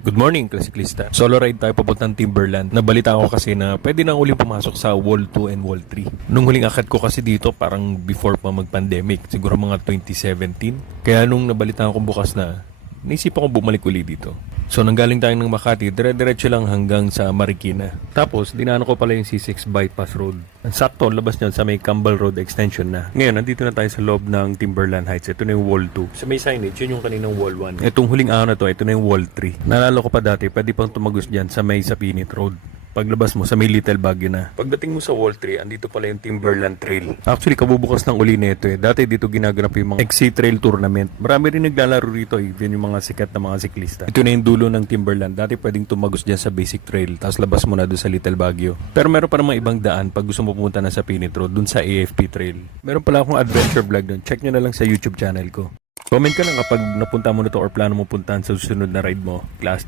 Good morning, klasiklista. Solo ride tayo papuntang Timberland. Nabalita ko kasi na pwede nang uling pumasok sa Wall 2 and Wall 3. Nung huling akad ko kasi dito, parang before pa mag-pandemic, siguro mga 2017. Kaya nung nabalita ko bukas na, naisip ako bumalik uli dito. So nanggaling tayo ng Makati, dire-diretso lang hanggang sa Marikina. Tapos, dinaan ko pala yung C6 Bypass Road. Ang sakto, labas niyan sa may Campbell Road Extension na. Ngayon, nandito na tayo sa loob ng Timberland Heights. Ito na yung Wall 2. Sa may signage, yun yung kaninang Wall 1. Itong huling araw na to, ito na yung Wall 3. Naalala ko pa dati, pwede pang tumagos dyan sa may Sapinit Road. Paglabas mo sa may Little Baguio na. Pagdating mo sa Wall 3, andito pala yung Timberland Trail. Actually, kabubukas ng uli nito eh. Dati dito ginaganap yung mga XC Trail Tournament. Marami rin naglalaro rito eh. Even yung mga sikat na mga siklista. Ito na yung dulo ng Timberland. Dati pwedeng tumagos dyan sa Basic Trail. Tapos labas mo na doon sa Little Baguio. Pero meron pa namang ibang daan pag gusto mo pumunta na sa Pinit Road, doon sa AFP Trail. Meron pala akong adventure vlog doon. Check nyo na lang sa YouTube channel ko. Comment ka lang kapag napunta mo na to or plano mo puntahan sa susunod na ride mo. Class